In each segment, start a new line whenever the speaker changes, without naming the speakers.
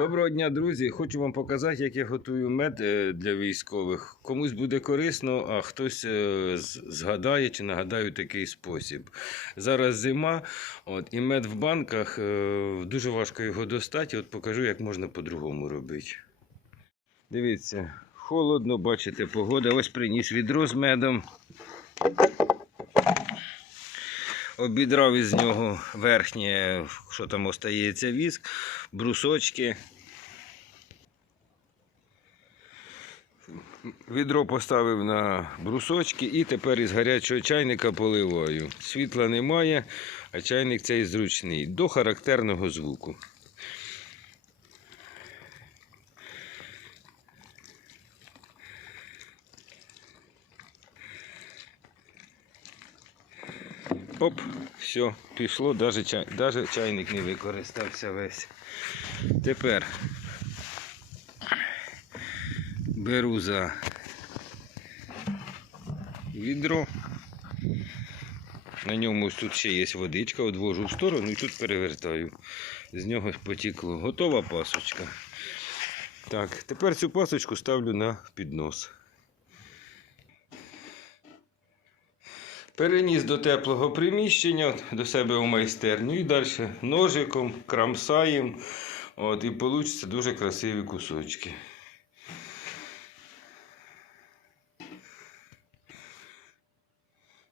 Доброго дня, друзі! Хочу вам показати, як я готую мед е, для військових. Комусь буде корисно, а хтось е, згадає чи нагадає такий спосіб. Зараз зима, от, і мед в банках е, дуже важко його достати. От покажу, як можна по-другому робити. Дивіться, холодно, бачите, погода. Ось приніс відро з медом. Обідрав із нього верхнє, що там остається віск, брусочки. Відро поставив на брусочки і тепер із гарячого чайника поливаю. Світла немає, а чайник цей зручний до характерного звуку. Оп, все, пішло, навіть, чай, даже чайник не використався весь. Тепер беру за відро. На ньому ось тут ще є водичка, одвожу в сторону і тут перевертаю. З нього потікло. Готова пасочка. Так, тепер цю пасочку ставлю на піднос. Переніс до теплого приміщення, до себе у майстерню і далі ножиком крамсаємо. От, і вийде дуже красиві кусочки.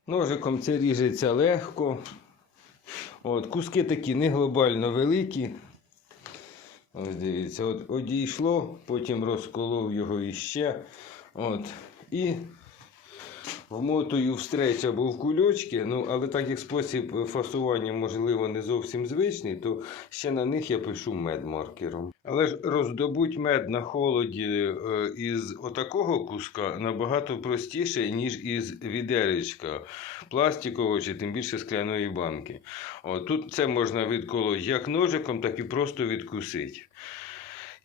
Ножиком це ріжеться легко. От, куски такі не глобально великі. Ось дивіться, от одійшло, потім розколов його іще. От, і вмотую в стреч або в кульочки, ну, але так як спосіб фасування, можливо, не зовсім звичний, то ще на них я пишу мед маркером. Але ж роздобуть мед на холоді е, із отакого куска набагато простіше, ніж із відеречка пластикового чи тим більше скляної банки. О, тут це можна відколоти як ножиком, так і просто відкусити.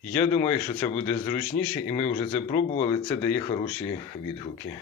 Я думаю, що це буде зручніше, і ми вже це пробували, це дає хороші відгуки.